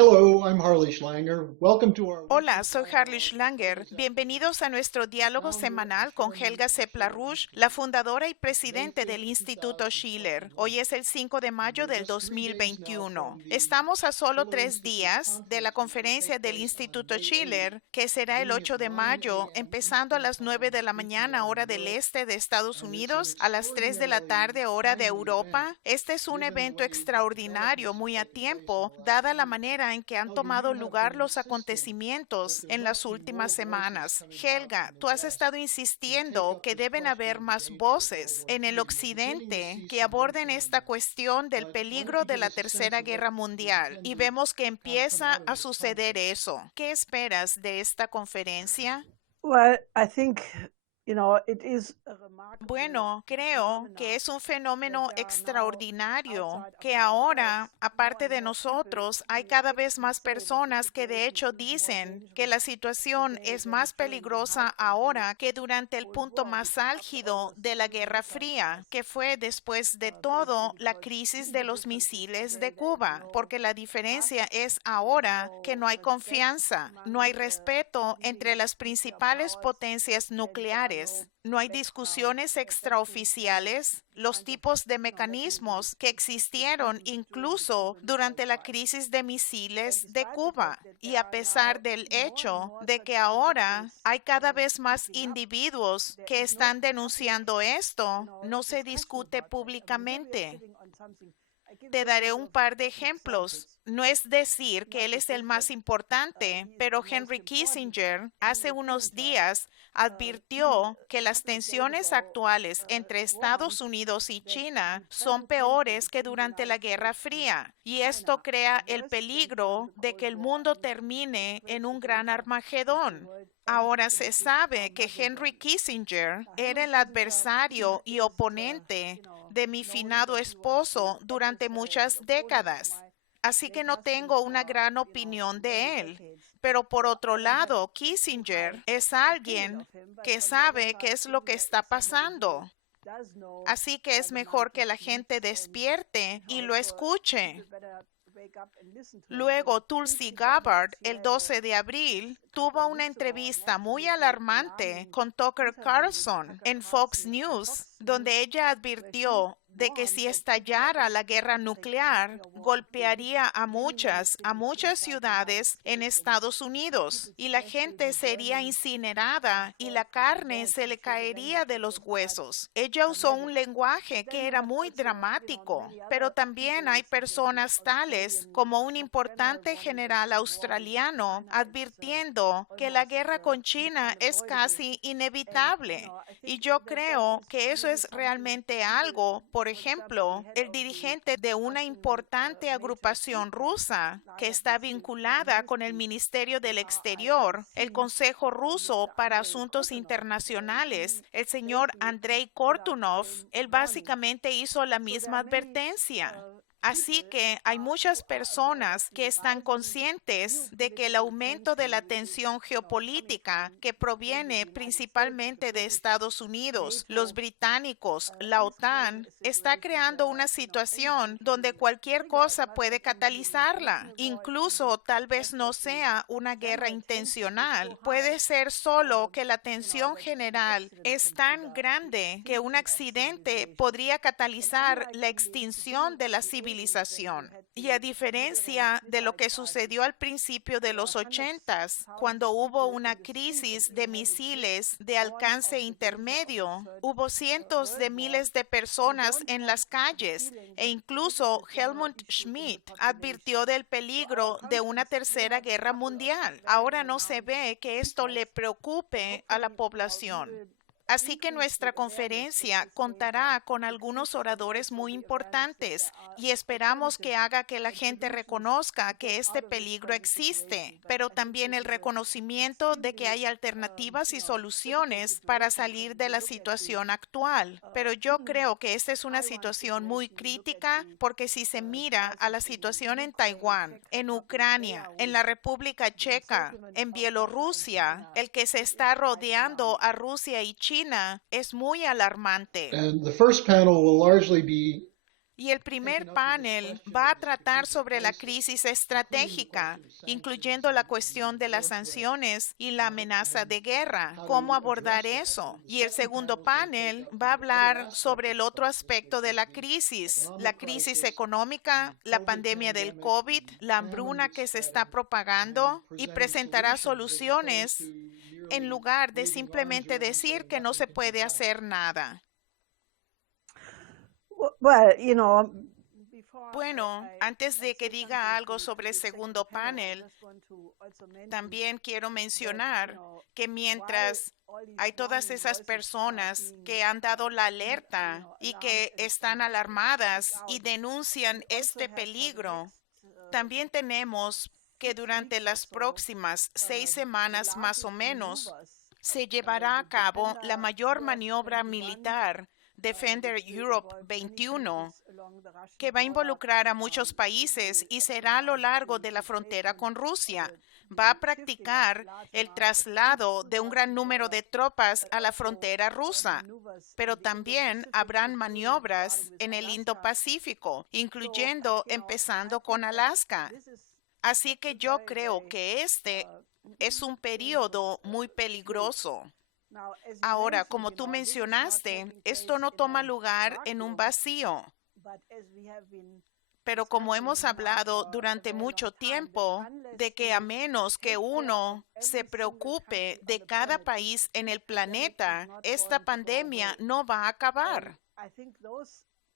Hello, I'm Harley Schlanger. Welcome to our Hola, soy Harley Schlanger. Bienvenidos a nuestro diálogo semanal con Helga Sepp-LaRouche, la fundadora y presidente del Instituto Schiller. Hoy es el 5 de mayo del 2021. Estamos a solo 3 días de la conferencia del Instituto Schiller, que será el 8 de mayo, empezando a las 9 de la mañana, hora del este de Estados Unidos, a las 3 de la tarde, hora de Europa. Este es un evento extraordinario, muy a tiempo, dada la manera en que han tomado lugar los acontecimientos en las últimas semanas. Helga, tú has estado insistiendo que deben haber más voces en el occidente que aborden esta cuestión del peligro de la Tercera Guerra Mundial y vemos que empieza a suceder eso. ¿Qué esperas de esta conferencia? Well, I think, it is a Bueno, creo que es un fenómeno extraordinario que ahora, aparte de nosotros, hay cada vez más personas que de hecho dicen que la situación es más peligrosa ahora que durante el punto más álgido de la Guerra Fría, que fue después de todo la crisis de los misiles de Cuba, porque la diferencia es ahora que no hay confianza, no hay respeto entre las principales potencias nucleares. No hay discusiones extraoficiales, los tipos de mecanismos que existieron incluso durante la crisis de misiles de Cuba. Y a pesar del hecho de que ahora hay cada vez más individuos que están denunciando esto, no se discute públicamente. Te daré un par de ejemplos. No es decir que él es el más importante, pero Henry Kissinger hace unos días advirtió que las tensiones actuales entre Estados Unidos y China son peores que durante la Guerra Fría, y esto crea el peligro de que el mundo termine en un gran Armagedón. Ahora se sabe que Henry Kissinger era el adversario y oponente de mi finado esposo durante muchas décadas. Así que no tengo una gran opinión de él. Pero por otro lado, Kissinger es alguien que sabe qué es lo que está pasando. Así que es mejor que la gente despierte y lo escuche. Luego, Tulsi Gabbard, el 12 de abril, tuvo una entrevista muy alarmante con Tucker Carlson en Fox News, donde ella advirtió de que si estallara la guerra nuclear, golpearía a muchas ciudades en Estados Unidos y la gente sería incinerada y la carne se le caería de los huesos. Ella usó un lenguaje que era muy dramático, pero también hay personas tales como un importante general australiano advirtiendo que la guerra con China es casi inevitable. Y yo creo que eso es realmente algo. Por ejemplo, el dirigente de una importante agrupación rusa que está vinculada con el Ministerio del Exterior, el Consejo Ruso para Asuntos Internacionales, el señor Andrei Kortunov, él básicamente hizo la misma advertencia. Así que hay muchas personas que están conscientes de que el aumento de la tensión geopolítica que proviene principalmente de Estados Unidos, los británicos, la OTAN, está creando una situación donde cualquier cosa puede catalizarla. Incluso tal vez no sea una guerra intencional. Puede ser solo que la tensión general es tan grande que un accidente podría catalizar la extinción de la civilización. Y a diferencia de lo que sucedió al principio de los 80s, cuando hubo una crisis de misiles de alcance intermedio, hubo cientos de miles de personas en las calles e incluso Helmut Schmidt advirtió del peligro de una tercera guerra mundial. Ahora no se ve que esto le preocupe a la población. Así que nuestra conferencia contará con algunos oradores muy importantes y esperamos que haga que la gente reconozca que este peligro existe, pero también el reconocimiento de que hay alternativas y soluciones para salir de la situación actual. Pero yo creo que esta es una situación muy crítica porque si se mira a la situación en Taiwán, en Ucrania, en la República Checa, en Bielorrusia, el que se está rodeando a Rusia y China es muy alarmante. And the first panel will largely be Y el primer panel va a tratar sobre la crisis estratégica, incluyendo la cuestión de las sanciones y la amenaza de guerra. ¿Cómo abordar eso? Y el segundo panel va a hablar sobre el otro aspecto de la crisis económica, la pandemia del COVID, la hambruna que se está propagando, y presentará soluciones en lugar de simplemente decir que no se puede hacer nada. Bueno, antes de que diga algo sobre el segundo panel, también quiero mencionar que mientras hay todas esas personas que han dado la alerta y que están alarmadas y denuncian este peligro, también tenemos que durante las próximas 6 semanas más o menos se llevará a cabo la mayor maniobra militar Defender Europe 21, que va a involucrar a muchos países y será a lo largo de la frontera con Rusia. Va a practicar el traslado de un gran número de tropas a la frontera rusa, pero también habrán maniobras en el Indo-Pacífico, incluyendo empezando con Alaska. Así que yo creo que este es un periodo muy peligroso. Ahora, como tú mencionaste, esto no toma lugar en un vacío. Pero como hemos hablado durante mucho tiempo, de que a menos que uno se preocupe de cada país en el planeta, esta pandemia no va a acabar.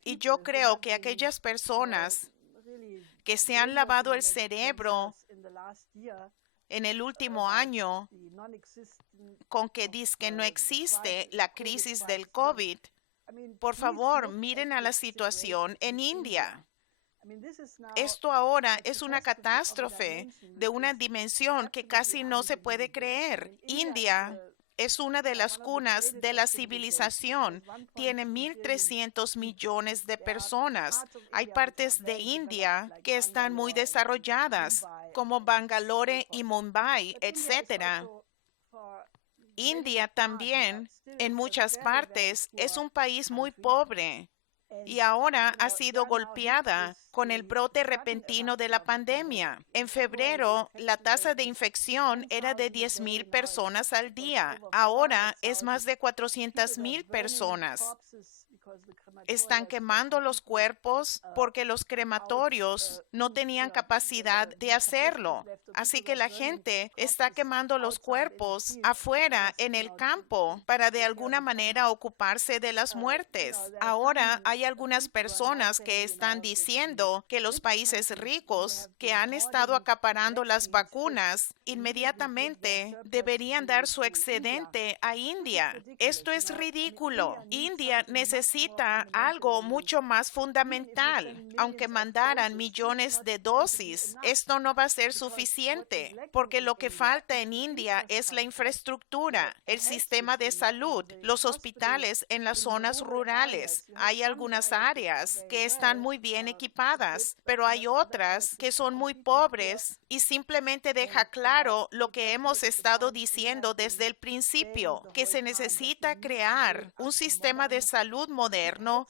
Y yo creo que aquellas personas que se han lavado el cerebro en el último año con que dizque no existe la crisis del COVID, por favor, miren a la situación en India. Esto ahora es una catástrofe de una dimensión que casi no se puede creer. India es una de las cunas de la civilización. Tiene 1.300 millones de personas. Hay partes de India que están muy desarrolladas, como Bangalore y Mumbai, etc. India también, en muchas partes, es un país muy pobre y ahora ha sido golpeada con el brote repentino de la pandemia. En febrero, la tasa de infección era de 10,000 personas al día. Ahora es más de 400,000 personas. Están quemando los cuerpos porque los crematorios no tenían capacidad de hacerlo. Así que la gente está quemando los cuerpos afuera en el campo para de alguna manera ocuparse de las muertes. Ahora hay algunas personas que están diciendo que los países ricos que han estado acaparando las vacunas inmediatamente deberían dar su excedente a India. Esto es ridículo. India necesita algo mucho más fundamental. Aunque mandaran millones de dosis, esto no va a ser suficiente, porque lo que falta en India es la infraestructura, el sistema de salud, los hospitales en las zonas rurales. Hay algunas áreas que están muy bien equipadas, pero hay otras que son muy pobres y simplemente deja claro lo que hemos estado diciendo desde el principio, que se necesita crear un sistema de salud moderno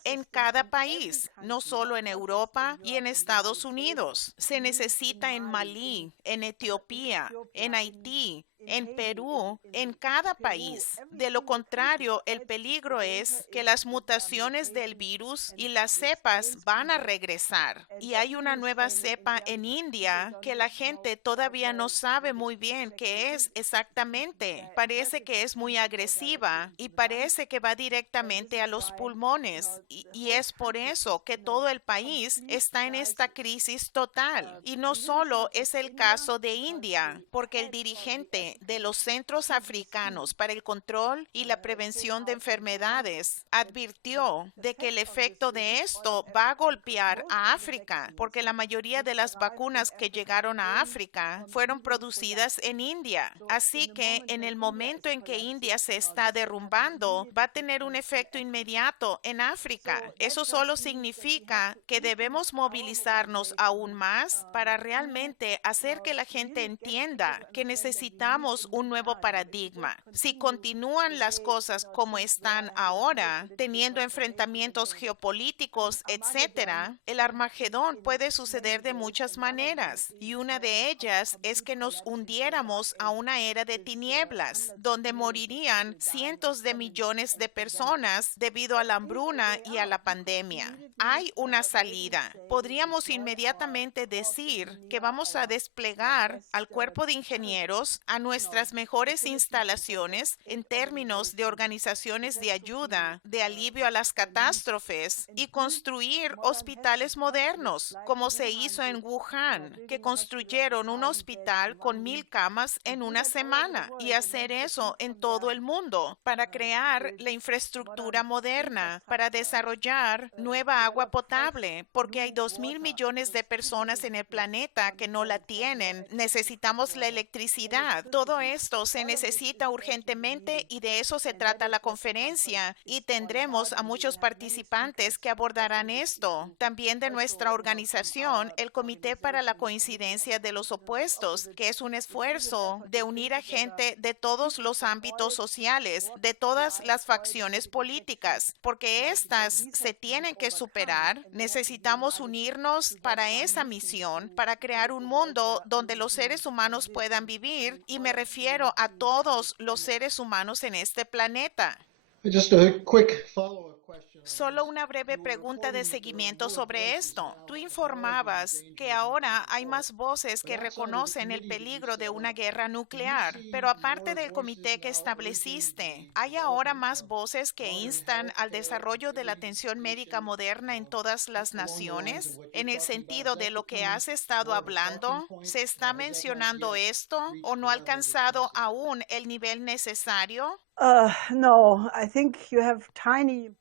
en cada país, no solo en Europa y en Estados Unidos. Se necesita en Malí, en Etiopía, en Haití, en Perú, en cada país. De lo contrario, el peligro es que las mutaciones del virus y las cepas van a regresar. Y hay una nueva cepa en India que la gente todavía no sabe muy bien qué es exactamente. Parece que es muy agresiva y parece que va directamente a los pulmones. Y es por eso que todo el país está en esta crisis total. Y no solo es el caso de India, porque el dirigente de los Centros Africanos para el Control y la Prevención de Enfermedades advirtió de que el efecto de esto va a golpear a África, porque la mayoría de las vacunas que llegaron a África fueron producidas en India. Así que en el momento en que India se está derrumbando, va a tener un efecto inmediato en África. Eso solo significa que debemos movilizarnos aún más para realmente hacer que la gente entienda que necesitamos necesitamos un nuevo paradigma. Si continúan las cosas como están ahora, teniendo enfrentamientos geopolíticos, etcétera, el Armagedón puede suceder de muchas maneras, y una de ellas es que nos hundiéramos a una era de tinieblas, donde morirían cientos de millones de personas debido a la hambruna y a la pandemia. Hay una salida. Podríamos inmediatamente decir que vamos a desplegar al cuerpo de ingenieros a nuestras mejores instalaciones en términos de organizaciones de ayuda, de alivio a las catástrofes y construir hospitales modernos, como se hizo en Wuhan, que construyeron un hospital con 1,000 camas en una semana, y hacer eso en todo el mundo para crear la infraestructura moderna, para desarrollar nueva agua potable, porque hay 2,000 millones de personas en el planeta que no la tienen. Necesitamos la electricidad. Todo esto se necesita urgentemente y de eso se trata la conferencia, y tendremos a muchos participantes que abordarán esto. También de nuestra organización, el Comité para la Coincidencia de los Opuestos, que es un esfuerzo de unir a gente de todos los ámbitos sociales, de todas las facciones políticas, porque estas se tienen que superar. Necesitamos unirnos para esa misión, para crear un mundo donde los seres humanos puedan vivir, y me refiero a todos los seres humanos en este planeta. Just a quick follow-up question. Solo una breve pregunta de seguimiento sobre esto. Tú informabas que ahora hay más voces que reconocen el peligro de una guerra nuclear, pero aparte del comité que estableciste, ¿hay ahora más voces que instan al desarrollo de la atención médica moderna en todas las naciones? En el sentido de lo que has estado hablando, ¿se está mencionando esto o no ha alcanzado aún el nivel necesario? No, I think you have tiny.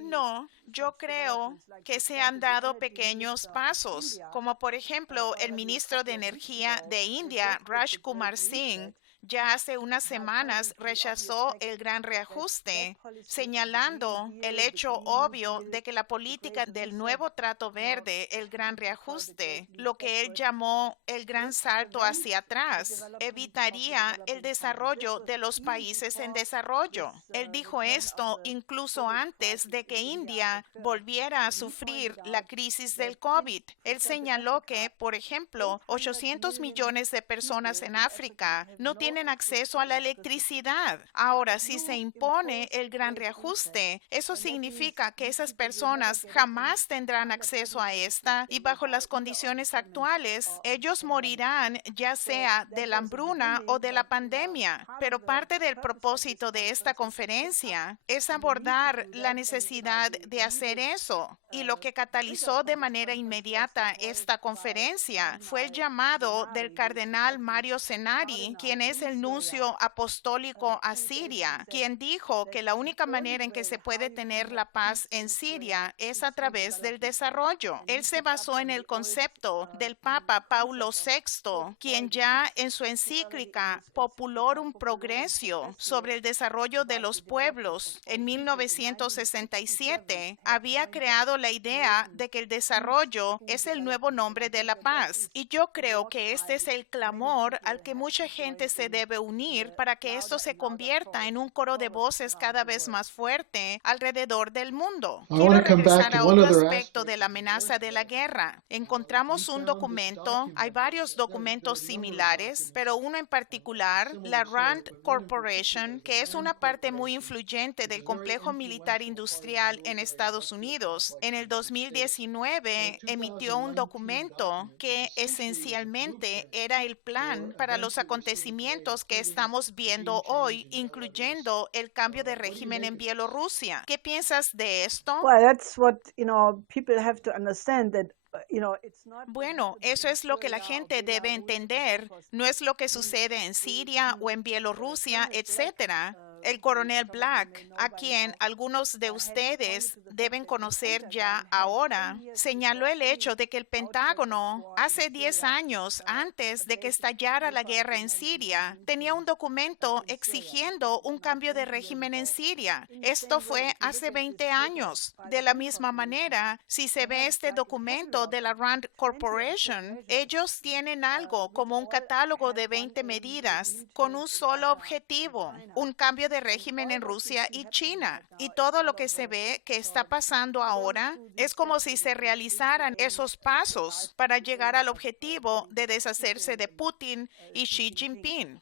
No, yo creo que se han dado pequeños pasos, como por ejemplo el ministro de Energía de India, Raj Kumar Singh, ya hace unas semanas rechazó el gran reajuste, señalando el hecho obvio de que la política del nuevo trato verde, el gran reajuste, lo que él llamó el gran salto hacia atrás, evitaría el desarrollo de los países en desarrollo. Él dijo esto incluso antes de que India volviera a sufrir la crisis del COVID. Él señaló que, por ejemplo, 800 millones de personas en África no tienen acceso a la electricidad. Ahora, si se impone el gran reajuste, eso significa que esas personas jamás tendrán acceso a esta, y bajo las condiciones actuales, ellos morirán ya sea de la hambruna o de la pandemia. Pero parte del propósito de esta conferencia es abordar la necesidad de hacer eso. Y lo que catalizó de manera inmediata esta conferencia fue el llamado del cardenal Mario Cenari, quien es el nuncio apostólico a Siria, quien dijo que la única manera en que se puede tener la paz en Siria es a través del desarrollo. Él se basó en el concepto del Papa Paulo VI, quien ya en su encíclica Populorum Progressio sobre el desarrollo de los pueblos en 1967 había creado la idea de que el desarrollo es el nuevo nombre de la paz. Y yo creo que este es el clamor al que mucha gente se debe unir para que esto se convierta en un coro de voces cada vez más fuerte alrededor del mundo. Quiero regresar a otro aspecto de la amenaza de la guerra. Encontramos un documento, hay varios documentos similares, pero uno en particular, la Rand Corporation, que es una parte muy influyente del complejo militar industrial en Estados Unidos, en el 2019 emitió un documento que esencialmente era el plan para los acontecimientos que estamos viendo hoy, incluyendo el cambio de régimen en Bielorrusia. ¿Qué piensas de esto? Well, that's what, people have to understand that. Bueno, eso es lo que la gente debe entender. No es lo que sucede en Siria o en Bielorrusia, etcétera. El coronel Black, a quien algunos de ustedes deben conocer ya ahora, señaló el hecho de que el Pentágono, hace 10 años antes de que estallara la guerra en Siria, tenía un documento exigiendo un cambio de régimen en Siria. Esto fue hace 20 años. De la misma manera, si se ve este documento de la Rand Corporation, ellos tienen algo como un catálogo de 20 medidas con un solo objetivo, un cambio de régimen en Rusia y China. Y todo lo que se ve que está pasando ahora es como si se realizaran esos pasos para llegar al objetivo de deshacerse de Putin y Xi Jinping.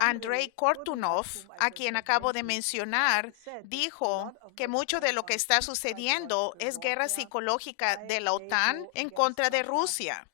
Andrei Kortunov, a quien acabo de mencionar, dijo que mucho de lo que está sucediendo es guerra psicológica de la OTAN en contra de Rusia,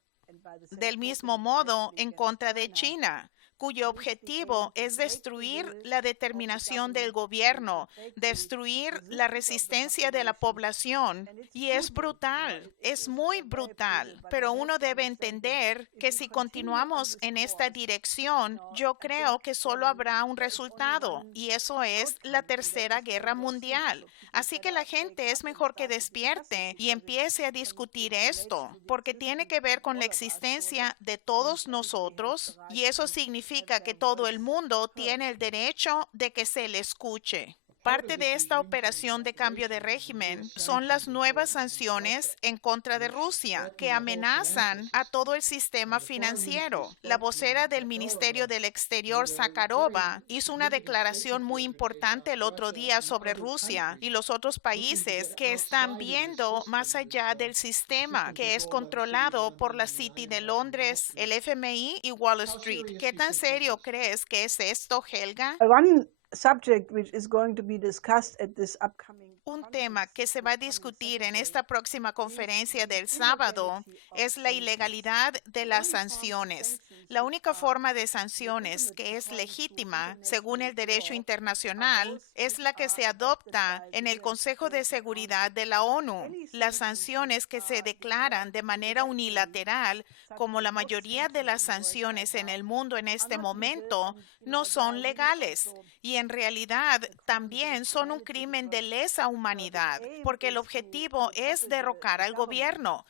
del mismo modo en contra de China, cuyo objetivo es destruir la determinación del gobierno, destruir la resistencia de la población. Y es brutal, es muy brutal, pero uno debe entender que si continuamos en esta dirección, yo creo que solo habrá un resultado, y eso es la Tercera Guerra Mundial. Así que la gente es mejor que despierte y empiece a discutir esto, porque tiene que ver con la existencia de todos nosotros, y eso significa que todo el mundo tiene el derecho de que se le escuche. Parte de esta operación de cambio de régimen son las nuevas sanciones en contra de Rusia que amenazan a todo el sistema financiero. La vocera del Ministerio del Exterior, Zakharova, hizo una declaración muy importante el otro día sobre Rusia y los otros países que están viendo más allá del sistema que es controlado por la City de Londres, el FMI y Wall Street. ¿Qué tan serio crees que es esto, Helga? One subject which is going to be discussed at this upcoming Un tema que se va a discutir en esta próxima conferencia del sábado es la ilegalidad de las sanciones. La única forma de sanciones que es legítima, según el derecho internacional, es la que se adopta en el Consejo de Seguridad de la ONU. Las sanciones que se declaran de manera unilateral, como la mayoría de las sanciones en el mundo en este momento, no son legales y en realidad también son un crimen de lesa humanidad, porque el objetivo es derrocar al gobierno.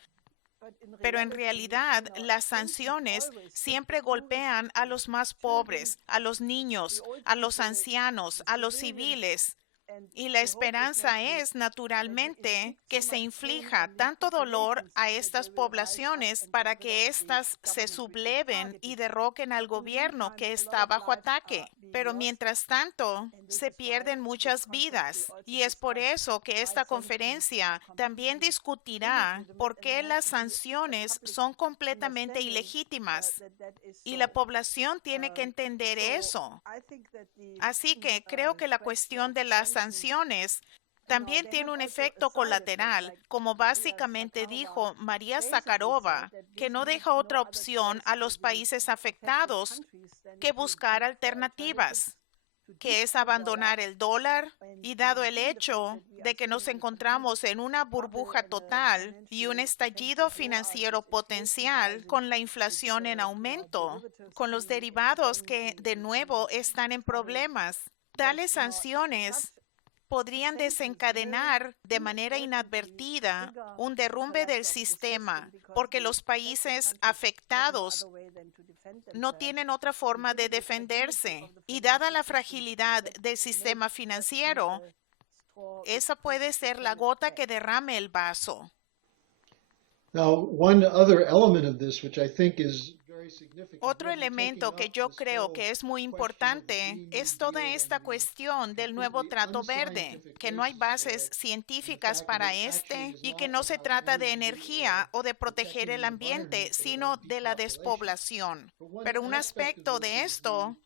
Pero en realidad las sanciones siempre golpean a los más pobres, a los niños, a los ancianos, a los civiles. Y la esperanza es, naturalmente, que se inflija tanto dolor a estas poblaciones para que éstas se subleven y derroquen al gobierno que está bajo ataque. Pero mientras tanto, se pierden muchas vidas. Y es por eso que esta conferencia también discutirá por qué las sanciones son completamente ilegítimas. Y la población tiene que entender eso. Así que creo que la cuestión de las sanciones también tiene un efecto colateral, como básicamente dijo María Zakharova, que no deja otra opción a los países afectados que buscar alternativas, que es abandonar el dólar, y dado el hecho de que nos encontramos en una burbuja total y un estallido financiero potencial con la inflación en aumento, con los derivados que de nuevo están en problemas, tales sanciones podrían desencadenar de manera inadvertida un derrumbe del sistema, porque los países afectados no tienen otra forma de defenderse. Y dada la fragilidad del sistema financiero, esa puede ser la gota que derrame el vaso. Now, one other element of this, which I think is very significant. Otro elemento que yo creo que es muy importante es toda esta cuestión del nuevo trato verde, que no hay bases científicas para este y que no se trata de energía o de proteger el ambiente, sino de la despoblación. Pero un aspecto de esto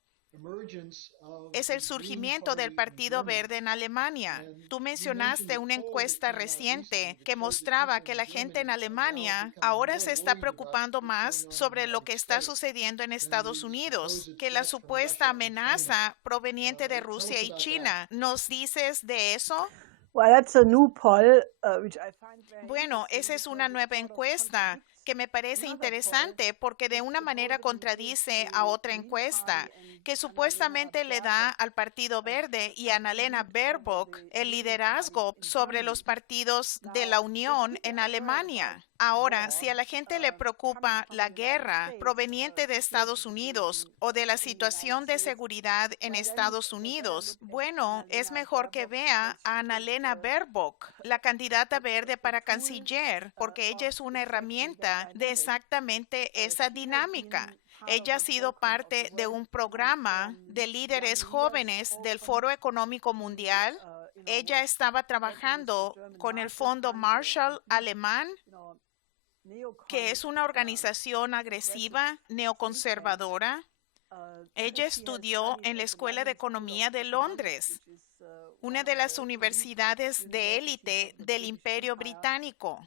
es el surgimiento del Partido Verde en Alemania. Tú mencionaste una encuesta reciente que mostraba que la gente en Alemania ahora se está preocupando más sobre lo que está sucediendo en Estados Unidos que la supuesta amenaza proveniente de Rusia y China. ¿Nos dices de eso? Well, that's a new poll, which I find very Bueno, esa es una nueva encuesta que me parece interesante porque de una manera contradice a otra encuesta que supuestamente le da al Partido Verde y a Annalena Baerbock el liderazgo sobre los partidos de la Unión en Alemania. Ahora, si a la gente le preocupa la guerra proveniente de Estados Unidos o de la situación de seguridad en Estados Unidos, bueno, es mejor que vea a Annalena Baerbock, la candidata verde para canciller, porque ella es una herramienta de exactamente esa dinámica. Ella ha sido parte de un programa de líderes jóvenes del Foro Económico Mundial. Ella estaba trabajando con el Fondo Marshall alemán, que es una organización agresiva, neoconservadora. Ella estudió en la Escuela de Economía de Londres, una de las universidades de élite del Imperio Británico.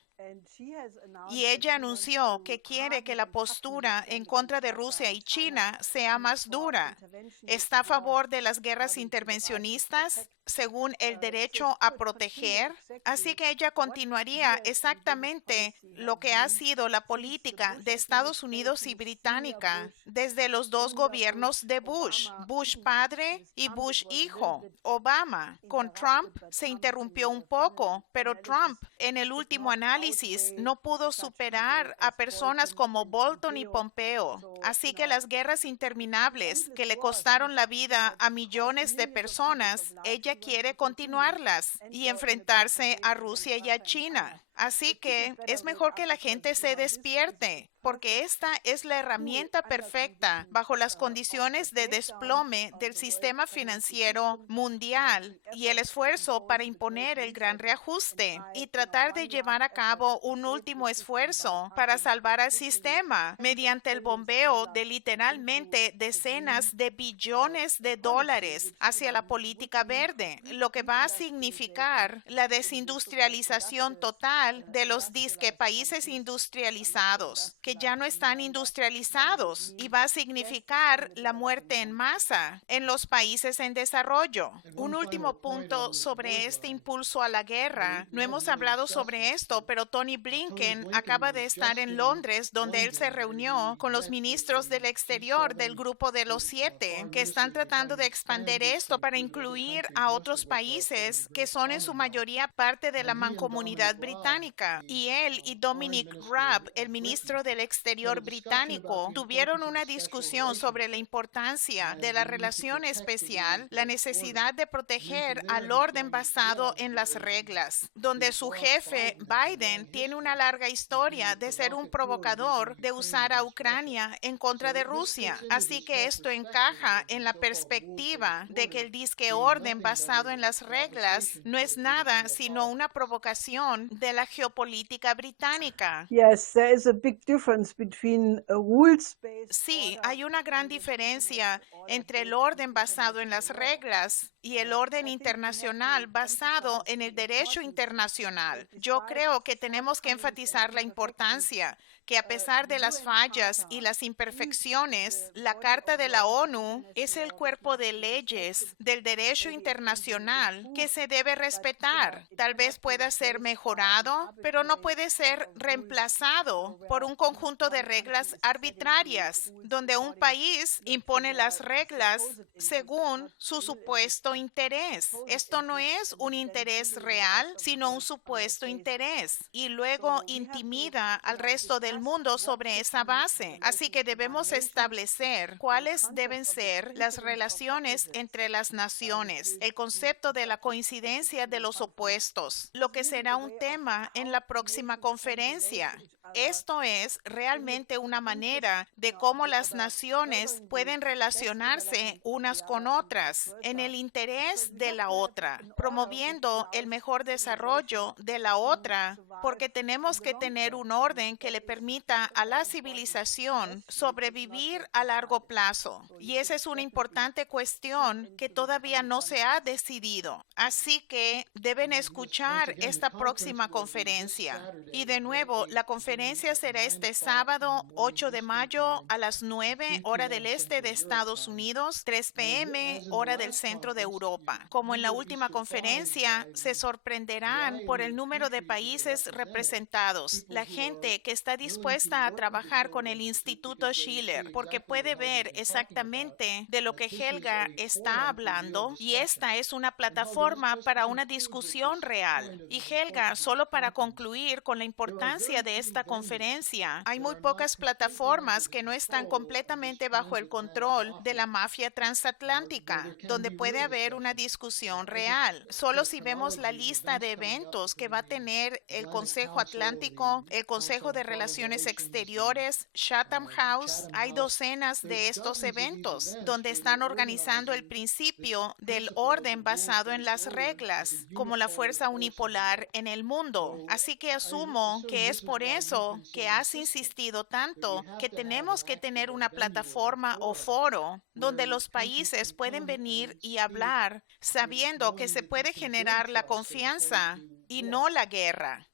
Y ella anunció que quiere que la postura en contra de Rusia y China sea más dura. Está a favor de las guerras intervencionistas según el derecho a proteger. Así que ella continuaría exactamente lo que ha sido la política de Estados Unidos y británica desde los dos gobiernos de Bush, Bush padre y Bush hijo. Obama con Trump se interrumpió un poco, pero Trump en el último análisis no pudo superar a personas como Bolton y Pompeo. Así que las guerras interminables que le costaron la vida a millones de personas, ella quiere continuarlas y enfrentarse a Rusia y a China. Así que es mejor que la gente se despierte, porque esta es la herramienta perfecta bajo las condiciones de desplome del sistema financiero mundial y el esfuerzo para imponer el gran reajuste y tratar de llevar a cabo un último esfuerzo para salvar al sistema mediante el bombeo de literalmente decenas de billones de dólares hacia la política verde, lo que va a significar la desindustrialización total de los disque países industrializados, que ya no están industrializados, y va a significar la muerte en masa en los países en desarrollo. Un último punto sobre este impulso a la guerra. No hemos hablado sobre esto, pero Tony Blinken acaba de estar en Londres, donde él se reunió con los ministros del exterior del Grupo de los 7, que están tratando de expandir esto para incluir a otros países que son en su mayoría parte de la mancomunidad británica. Y él y Dominic Raab, el ministro del Exterior británico, tuvieron una discusión sobre la importancia de la relación especial, la necesidad de proteger al orden basado en las reglas, donde su jefe, Biden, tiene una larga historia de ser un provocador, de usar a Ucrania en contra de Rusia. Así que esto encaja en la perspectiva de que el disque orden basado en las reglas no es nada sino una provocación de la geopolítica británica. Yes, there is a big difference between a rules-based Sí, hay una gran diferencia entre el orden basado en las reglas y el orden internacional basado en el derecho internacional. Yo creo que tenemos que enfatizar la importancia que a pesar de las fallas y las imperfecciones, la Carta de la ONU es el cuerpo de leyes del derecho internacional que se debe respetar. Tal vez pueda ser mejorado, pero no puede ser reemplazado por un conjunto de reglas arbitrarias, donde un país impone las reglas según su supuesto interés. Esto no es un interés real, sino un supuesto interés, y luego intimida al resto del mundo sobre esa base. Así que debemos establecer cuáles deben ser las relaciones entre las naciones, el concepto de la coincidencia de los opuestos, lo que será un tema en la próxima conferencia. Esto es realmente una manera de cómo las naciones pueden relacionarse unas con otras en el interés de la otra, promoviendo el mejor desarrollo de la otra, porque tenemos que tener un orden que le permita a la civilización sobrevivir a largo plazo. Y esa es una importante cuestión que todavía no se ha decidido. Así que deben escuchar esta próxima conferencia. Y de nuevo, la conferencia conferencia será este sábado 8 de mayo a las 9 hora del este de Estados Unidos, 3 p.m. hora del centro de Europa. Como en la última conferencia, se sorprenderán por el número de países representados. La gente que está dispuesta a trabajar con el Instituto Schiller, porque puede ver exactamente de lo que Helga está hablando, y esta es una plataforma para una discusión real. Y Helga, solo para concluir con la importancia de esta conferencia, hay muy pocas plataformas que no están completamente bajo el control de la mafia transatlántica, donde puede haber una discusión real. Solo si vemos la lista de eventos que va a tener el Consejo Atlántico, el Consejo de Relaciones Exteriores, Chatham House, hay docenas de estos eventos donde están organizando el principio del orden basado en las reglas, como la fuerza unipolar en el mundo. Así que asumo que es por eso que has insistido tanto que tenemos que tener una plataforma o foro donde los países pueden venir y hablar sabiendo que se puede generar la confianza y no la guerra.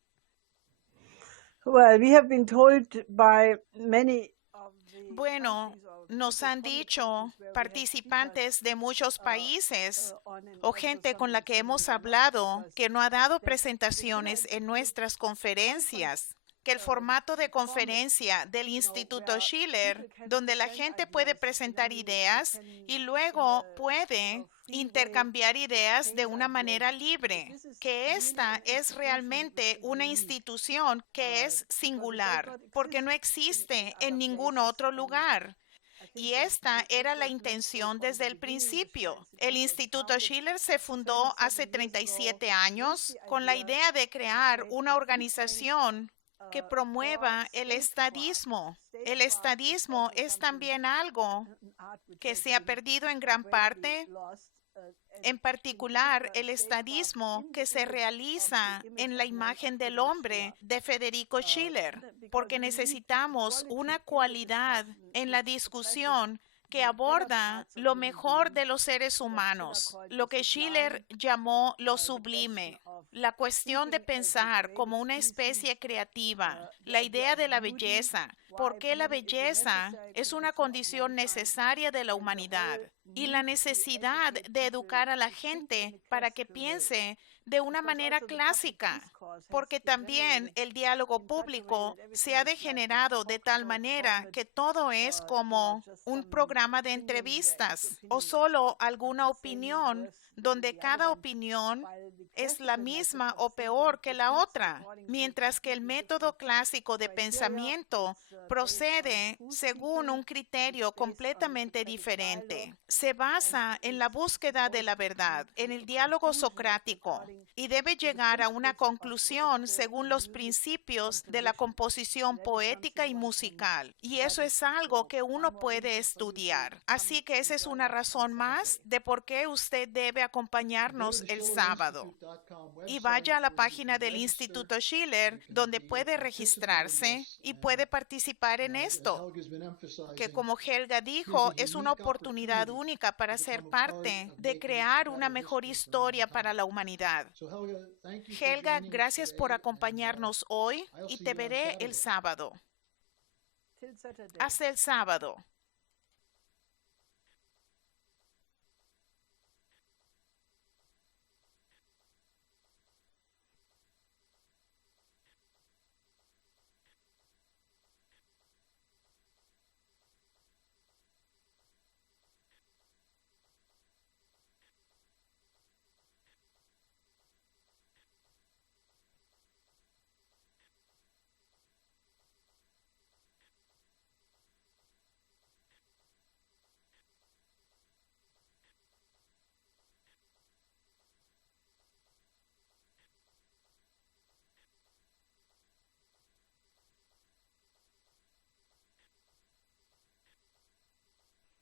Well, we have been told by many of the Bueno, nos han dicho participantes de muchos países o gente con la que hemos hablado que no ha dado presentaciones en nuestras conferencias, que el formato de conferencia del Instituto Schiller, donde la gente puede presentar ideas y luego puede intercambiar ideas de una manera libre, que esta es realmente una institución que es singular, porque no existe en ningún otro lugar. Y esta era la intención desde el principio. El Instituto Schiller se fundó hace 37 años con la idea de crear una organización que promueva el estadismo. El estadismo es también algo que se ha perdido en gran parte, en particular el estadismo que se realiza en la imagen del hombre de Federico Schiller, porque necesitamos una cualidad en la discusión que aborda lo mejor de los seres humanos, lo que Schiller llamó lo sublime, la cuestión de pensar como una especie creativa, la idea de la belleza, porque la belleza es una condición necesaria de la humanidad, y la necesidad de educar a la gente para que piense de una manera clásica, porque también el diálogo público se ha degenerado de tal manera que todo es como un programa de entrevistas o solo alguna opinión donde cada opinión es la misma o peor que la otra, mientras que el método clásico de pensamiento procede según un criterio completamente diferente. Se basa en la búsqueda de la verdad, en el diálogo socrático, y debe llegar a una conclusión según los principios de la composición poética y musical. Y eso es algo que uno puede estudiar. Así que esa es una razón más de por qué usted debe acompañarnos el sábado. Y vaya a la página del Instituto Schiller, donde puede registrarse y puede participar en esto, que como Helga dijo, es una oportunidad única para ser parte de crear una mejor historia para la humanidad. Helga, gracias por acompañarnos hoy y te veré el sábado. Hasta el sábado.